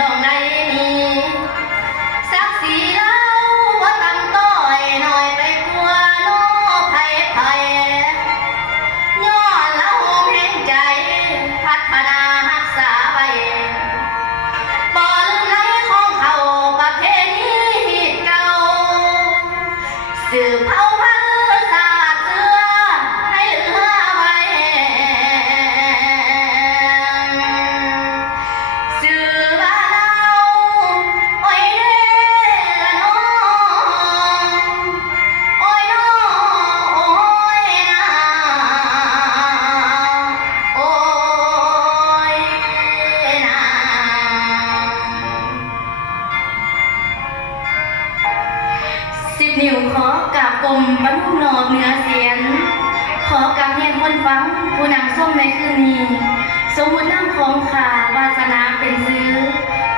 ต้องได้มีสักสีเล่าว่าตั้งต้อยหน่อยไปกลัวน้อไผ่ย้อนละโหมแห่งใจพัฒนารักษาไว้บ่ลืมไหลของเขาประเพณีเก่าสืบเผ่าพันธุ์ศาสตร์เสื้อให้เหลือไว้สื่อว่าเราโอ้ยเด้อน้องโอ้ยน้องโอ้ยนะโอ้ยนะ10 นิ้วขอกราบกรมบรรลุนอบเหนือเสียนขอกราบเรียนคนฟังผู้นำส้มในคืนนี้สมมุตินำของข้าวาสนาเป็นซื้อ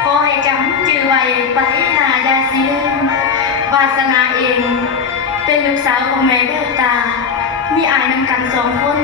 ขอให้จำจื่อไว้ไปหน้าอย่าสิลืมวาสนาเองเป็นลูกสาวของแม่แววตามีอายนำกัน2 คน